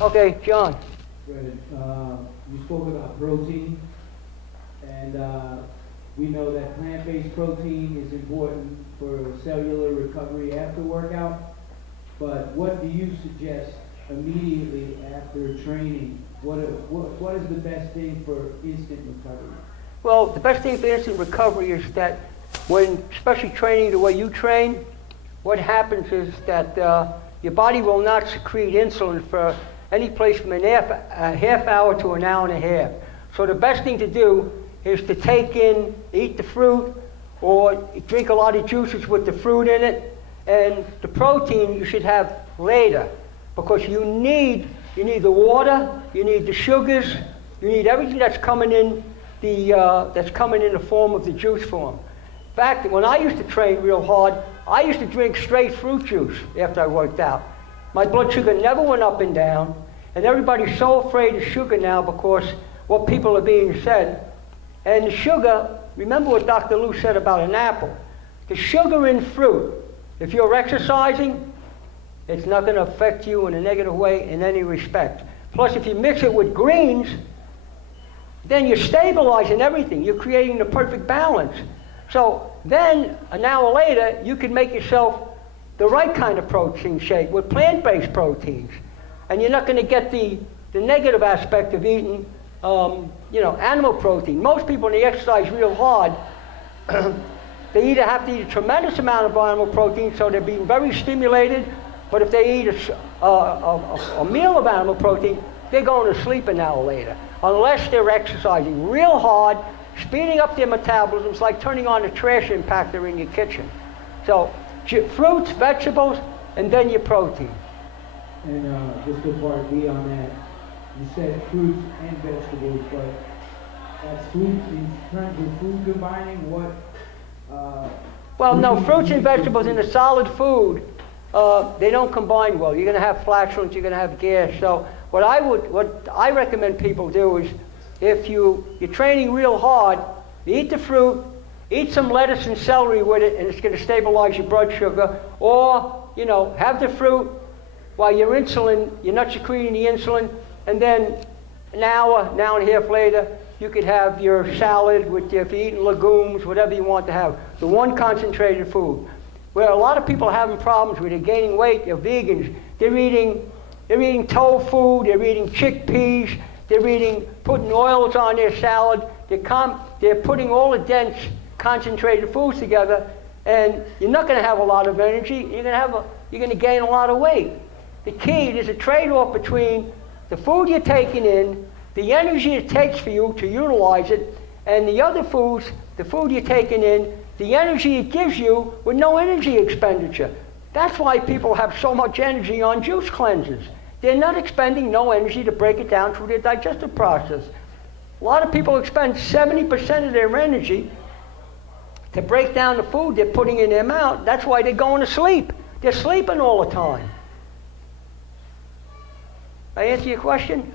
Okay, John. Good. You spoke about protein, and we know that plant-based protein is important for cellular recovery after workout, but what do you suggest immediately after training? What is the best thing for instant recovery? Well, the best thing for instant recovery is that when, especially training the way you train, what happens is that your body will not secrete insulin for any place from a half hour to an hour and a half. So the best thing to do is to eat the fruit, or drink a lot of juices with the fruit in it, and the protein you should have later, because you need the water, you need the sugars, you need everything that's coming in the form of the juice form. In fact, when I used to train real hard, I used to drink straight fruit juice after I worked out. My blood sugar never went up and down, and everybody's so afraid of sugar now because what people are being said. And the sugar, remember what Dr. Lou said about an apple. The sugar in fruit, if you're exercising, it's not going to affect you in a negative way in any respect. Plus, if you mix it with greens, then you're stabilizing everything. You're creating the perfect balance. So then, an hour later, you can make yourself the right kind of protein shake with plant-based proteins. And you're not going to get the negative aspect of eating animal protein. Most people, when they exercise real hard, they either have to eat a tremendous amount of animal protein, so they're being very stimulated, but if they eat a meal of animal protein, they're going to sleep an hour later, unless they're exercising real hard, speeding up their metabolism. It's like turning on a trash impactor in your kitchen. So fruits, vegetables, and then your protein. And just to part B on that, you said fruits and vegetables, but that's food in terms of food combining what? Well, no, fruits and vegetables in a solid food, they don't combine well. You're going to have flatulence, you're going to have gas. So what I recommend people do is, if you're training real hard, you eat the fruit, eat some lettuce and celery with it, and it's going to stabilize your blood sugar. Or, have the fruit while you're not secreting the insulin, and then an hour and a half later, you could have your salad if you're eating legumes, whatever you want to have. The one concentrated food. Where a lot of people are having problems with, they're gaining weight, they're vegans. They're eating tofu, they're eating chickpeas, they're putting oils on their salad. They're putting all the dense, concentrated foods together, and you're not going to have a lot of energy. You're going to gain a lot of weight. The key, there's a trade-off between the food you're taking in, the energy it takes for you to utilize it, and the other foods, the food you're taking in, the energy it gives you with no energy expenditure. That's why people have so much energy on juice cleanses. They're not expending no energy to break it down through their digestive process. A lot of people expend 70% of their energy to break down the food they're putting in their mouth. That's why they're going to sleep. They're sleeping all the time. I answer your question?